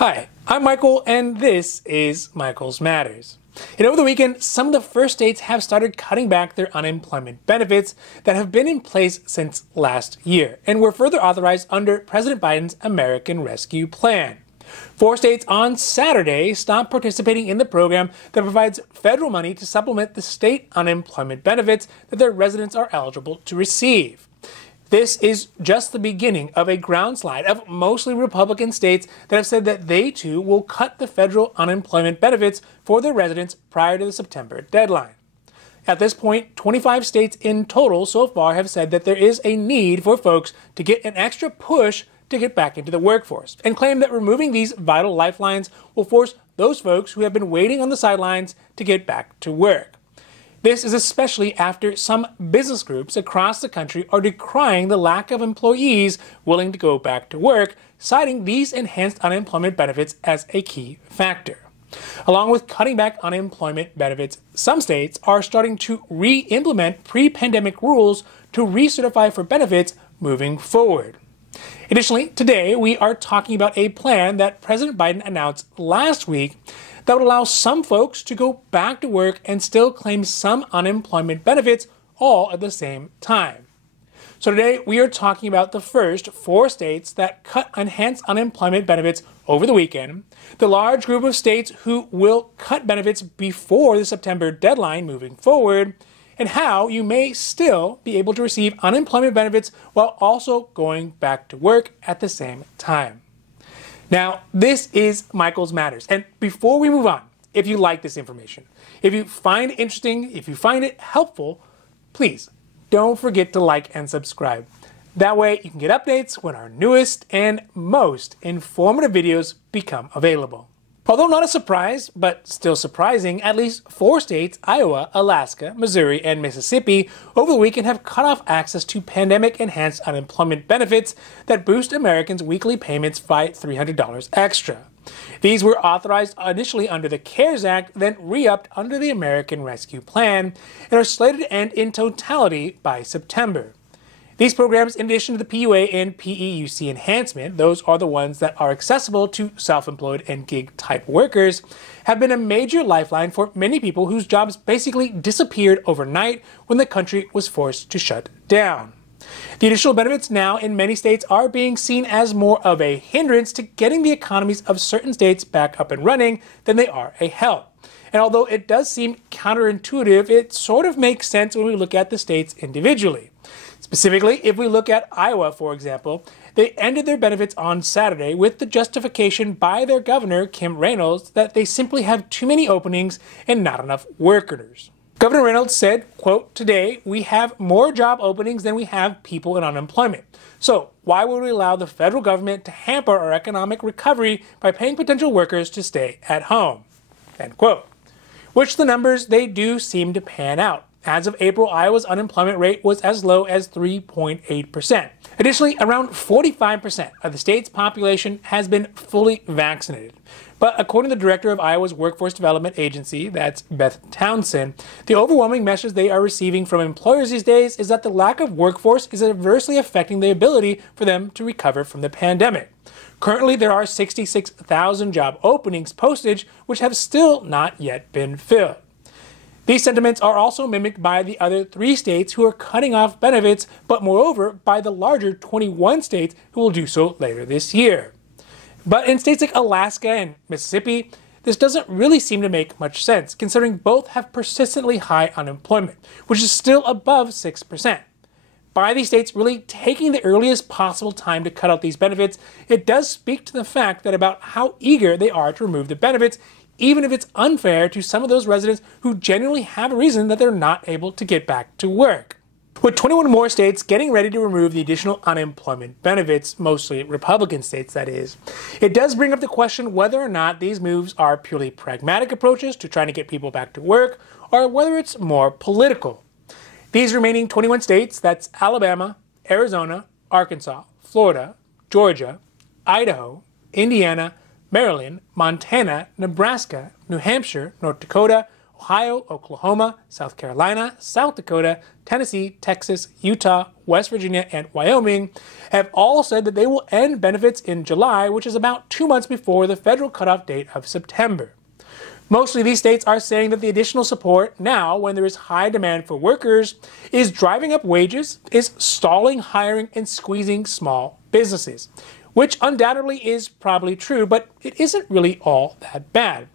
Hi, I'm Michael, and this is Michael's Matters. And over the weekend, some of the first states have started cutting back their unemployment benefits that have been in place since last year and were further authorized under President Biden's American Rescue Plan. 4 states on Saturday stopped participating in the program that provides federal money to supplement the state unemployment benefits that their residents are eligible to receive. This is just the beginning of a groundslide of mostly Republican states that have said that they too will cut the federal unemployment benefits for their residents prior to the September deadline. At this point, 25 states in total so far have said that there is a need for folks to get an extra push to get back into the workforce, and claim that removing these vital lifelines will force those folks who have been waiting on the sidelines to get back to work. This is especially after some business groups across the country are decrying the lack of employees willing to go back to work, citing these enhanced unemployment benefits as a key factor. Along with cutting back unemployment benefits, some states are starting to re-implement pre-pandemic rules to recertify for benefits moving forward. Additionally, today we are talking about a plan that President Biden announced last week that would allow some folks to go back to work and still claim some unemployment benefits all at the same time. So today we are talking about the first 4 states that cut enhanced unemployment benefits over the weekend, the large group of states who will cut benefits before the September deadline moving forward, and how you may still be able to receive unemployment benefits while also going back to work at the same time. Now, this is Michael's Matters. And before we move on, if you like this information, if you find it interesting, if you find it helpful, please don't forget to like and subscribe. That way you can get updates when our newest and most informative videos become available. Although not a surprise, but still surprising, at least 4 states, Iowa, Alaska, Missouri, and Mississippi, over the weekend have cut off access to pandemic-enhanced unemployment benefits that boost Americans' weekly payments by $300 extra. These were authorized initially under the CARES Act, then re-upped under the American Rescue Plan, and are slated to end in totality by September. These programs, in addition to the PUA and PEUC enhancement, those are the ones that are accessible to self-employed and gig-type workers, have been a major lifeline for many people whose jobs basically disappeared overnight when the country was forced to shut down. The additional benefits now in many states are being seen as more of a hindrance to getting the economies of certain states back up and running than they are a help. And although it does seem counterintuitive, it sort of makes sense when we look at the states individually. Specifically, if we look at Iowa, for example, they ended their benefits on Saturday with the justification by their governor, Kim Reynolds, that they simply have too many openings and not enough workers. Governor Reynolds said, quote, "Today, we have more job openings than we have people in unemployment. So why would we allow the federal government to hamper our economic recovery by paying potential workers to stay at home?" End quote. Which the numbers, they do seem to pan out. As of April, Iowa's unemployment rate was as low as 3.8%. Additionally, around 45% of the state's population has been fully vaccinated. But according to the director of Iowa's Workforce Development Agency, that's Beth Townsend, the overwhelming message they are receiving from employers these days is that the lack of workforce is adversely affecting the ability for them to recover from the pandemic. Currently, there are 66,000 job openings posted, which have still not yet been filled. These sentiments are also mimicked by the other 3 states who are cutting off benefits, but moreover by the larger 21 states who will do so later this year. But in states like Alaska and Mississippi, this doesn't really seem to make much sense, considering both have persistently high unemployment, which is still above 6%. By these states really taking the earliest possible time to cut out these benefits, it does speak to the fact that about how eager they are to remove the benefits, even if it's unfair to some of those residents who genuinely have a reason that they're not able to get back to work. With 21 more states getting ready to remove the additional unemployment benefits, mostly Republican states that is, it does bring up the question whether or not these moves are purely pragmatic approaches to trying to get people back to work, or whether it's more political. These remaining 21 states, that's Alabama, Arizona, Arkansas, Florida, Georgia, Idaho, Indiana, Maryland, Montana, Nebraska, New Hampshire, North Dakota, Ohio, Oklahoma, South Carolina, South Dakota, Tennessee, Texas, Utah, West Virginia, and Wyoming have all said that they will end benefits in July, which is about 2 months before the federal cutoff date of September. Mostly these states are saying that the additional support now, when there is high demand for workers, is driving up wages, is stalling hiring, and squeezing small businesses, which undoubtedly is probably true, but it isn't really all that bad.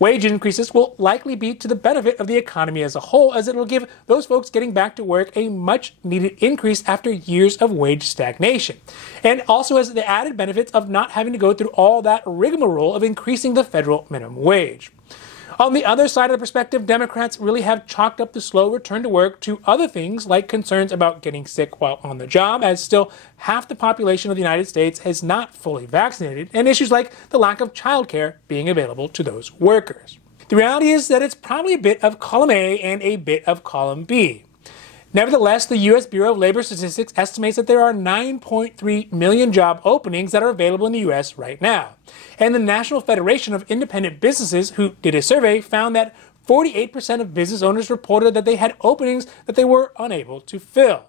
Wage increases will likely be to the benefit of the economy as a whole, as it will give those folks getting back to work a much-needed increase after years of wage stagnation, and also has the added benefits of not having to go through all that rigmarole of increasing the federal minimum wage. On the other side of the perspective, Democrats really have chalked up the slow return to work to other things like concerns about getting sick while on the job, as still half the population of the United States is not fully vaccinated, and issues like the lack of childcare being available to those workers. The reality is that it's probably a bit of column A and a bit of column B. Nevertheless, the U.S. Bureau of Labor Statistics estimates that there are 9.3 million job openings that are available in the U.S. right now. And the National Federation of Independent Businesses, who did a survey, found that 48% of business owners reported that they had openings that they were unable to fill.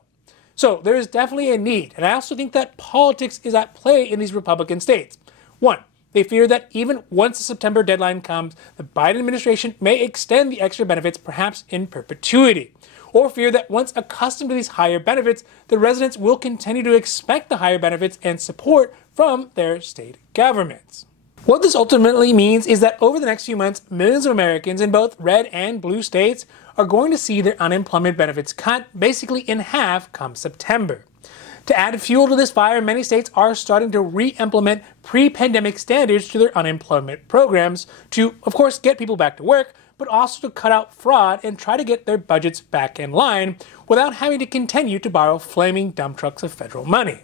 So there is definitely a need, and I also think that politics is at play in these Republican states. One, they fear that even once the September deadline comes, the Biden administration may extend the extra benefits perhaps in perpetuity, or fear that once accustomed to these higher benefits, the residents will continue to expect the higher benefits and support from their state governments. What this ultimately means is that over the next few months, millions of Americans in both red and blue states are going to see their unemployment benefits cut basically in half come September. To add fuel to this fire, many states are starting to re-implement pre-pandemic standards to their unemployment programs to, of course, get people back to work, but also to cut out fraud and try to get their budgets back in line without having to continue to borrow flaming dump trucks of federal money.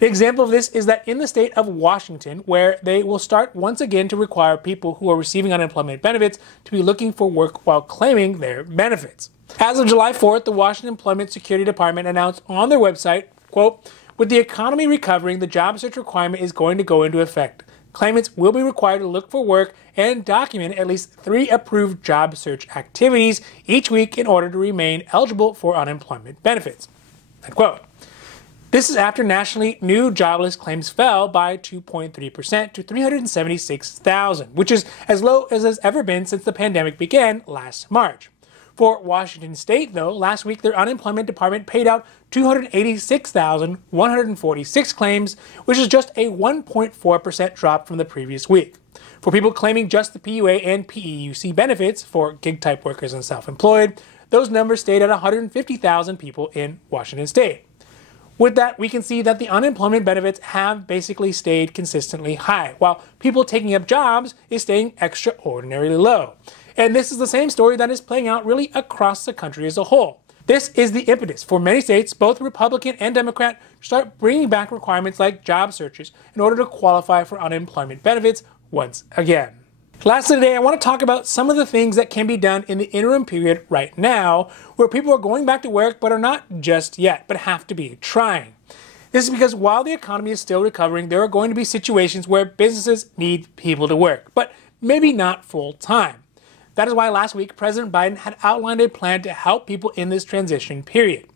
An example of this is that in the state of Washington, where they will start once again to require people who are receiving unemployment benefits to be looking for work while claiming their benefits. As of July 4th, the Washington Employment Security Department announced on their website, quote, "With the economy recovering, the job search requirement is going to go into effect. Claimants will be required to look for work and document at least 3 approved job search activities each week in order to remain eligible for unemployment benefits." End quote. This is after nationally new jobless claims fell by 2.3% to 376,000, which is as low as has ever been since the pandemic began last March. For Washington State, though, last week their unemployment department paid out 286,146 claims, which is just a 1.4% drop from the previous week. For people claiming just the PUA and PEUC benefits for gig-type workers and self-employed, those numbers stayed at 150,000 people in Washington State. With that, we can see that the unemployment benefits have basically stayed consistently high, while people taking up jobs is staying extraordinarily low. And this is the same story that is playing out really across the country as a whole. This is the impetus for many states, both Republican and Democrat, to start bringing back requirements like job searches in order to qualify for unemployment benefits once again. Lastly today, I want to talk about some of the things that can be done in the interim period right now, where people are going back to work but are not just yet, but have to be trying. This is because while the economy is still recovering, there are going to be situations where businesses need people to work, but maybe not full time. That is why last week, President Biden had outlined a plan to help people in this transition period.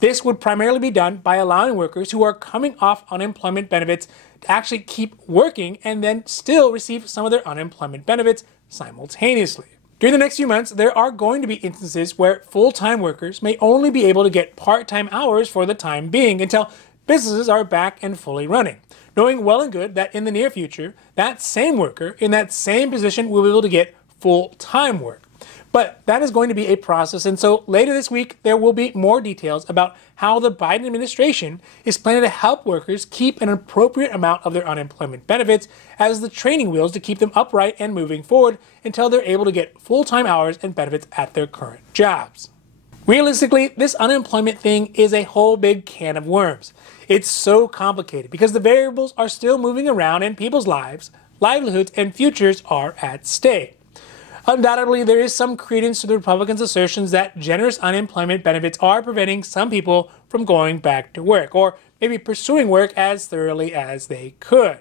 This would primarily be done by allowing workers who are coming off unemployment benefits to actually keep working and then still receive some of their unemployment benefits simultaneously. During the next few months, there are going to be instances where full-time workers may only be able to get part-time hours for the time being until businesses are back and fully running, knowing well and good that in the near future, that same worker in that same position will be able to get full-time work. But that is going to be a process, and so later this week there will be more details about how the Biden administration is planning to help workers keep an appropriate amount of their unemployment benefits as the training wheels to keep them upright and moving forward until they're able to get full-time hours and benefits at their current jobs. Realistically, this unemployment thing is a whole big can of worms. It's so complicated because the variables are still moving around and people's lives, livelihoods, and futures are at stake. Undoubtedly, there is some credence to the Republicans' assertions that generous unemployment benefits are preventing some people from going back to work, or maybe pursuing work as thoroughly as they could.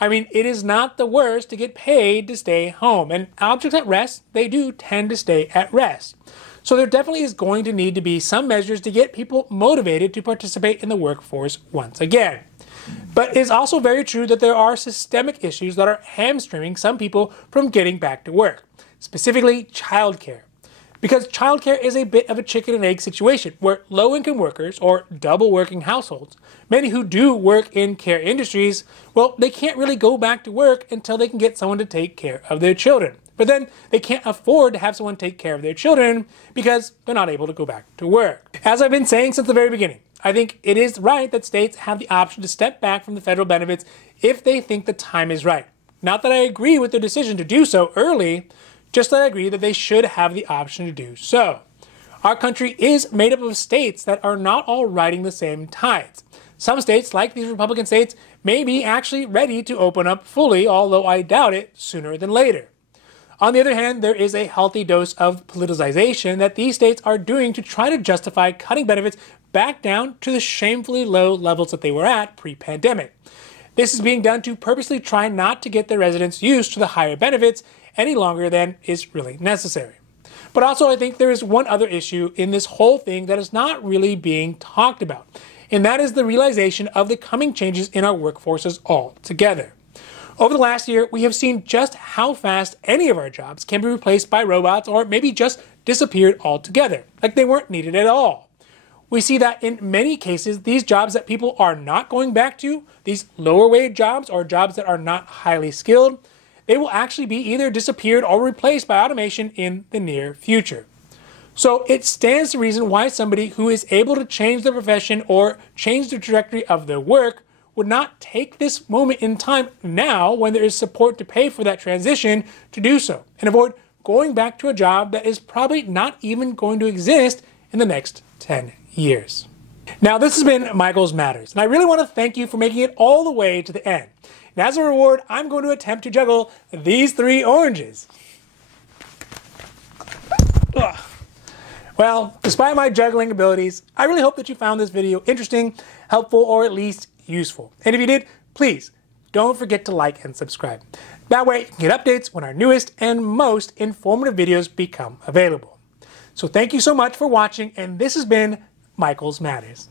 I mean, it is not the worst to get paid to stay home, and objects at rest, they do tend to stay at rest. So there definitely is going to need to be some measures to get people motivated to participate in the workforce once again. But it's also very true that there are systemic issues that are hamstringing some people from getting back to work, specifically childcare. Because childcare is a bit of a chicken and egg situation where low-income workers or double working households, many who do work in care industries, well, they can't really go back to work until they can get someone to take care of their children. But then they can't afford to have someone take care of their children because they're not able to go back to work. As I've been saying since the very beginning, I think it is right that states have the option to step back from the federal benefits if they think the time is right. Not that I agree with their decision to do so early, just that I agree that they should have the option to do so. Our country is made up of states that are not all riding the same tides. Some states, like these Republican states, may be actually ready to open up fully, although I doubt it, sooner than later. On the other hand, there is a healthy dose of politicization that these states are doing to try to justify cutting benefits back down to the shamefully low levels that they were at pre-pandemic. This is being done to purposely try not to get their residents used to the higher benefits any longer than is really necessary. But also I think there is one other issue in this whole thing that is not really being talked about, and that is the realization of the coming changes in our workforces altogether. Over the last year, we have seen just how fast any of our jobs can be replaced by robots or maybe just disappeared altogether, like they weren't needed at all. We see that in many cases, these jobs that people are not going back to, these lower wage jobs or jobs that are not highly skilled, they will actually be either disappeared or replaced by automation in the near future. So it stands to reason why somebody who is able to change their profession or change the trajectory of their work would not take this moment in time now when there is support to pay for that transition to do so and avoid going back to a job that is probably not even going to exist in the next 10 years. Now, this has been Michael's Matters, and I really want to thank you for making it all the way to the end. And as a reward, I'm going to attempt to juggle these 3 oranges. Ugh. Well, despite my juggling abilities, I really hope that you found this video interesting, helpful, or at least useful. And if you did, please don't forget to like and subscribe. That way you can get updates when our newest and most informative videos become available. So thank you so much for watching, and this has been Michael's Matters.